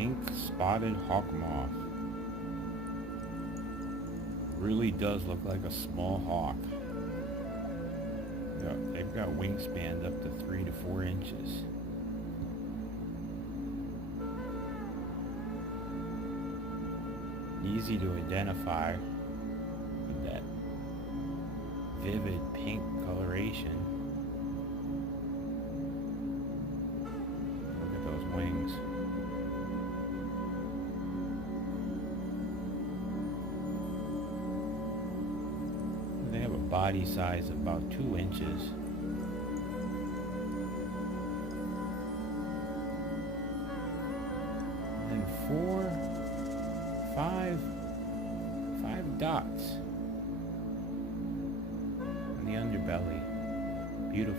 pink spotted hawk moth. Really does look like a small hawk. Yeah, they've got wingspan up to 3 to 4 inches. Easy to identify with that vivid pink coloration. Look at those wings. They have a body size of about 2 inches. And then five dots on the underbelly. Beautiful.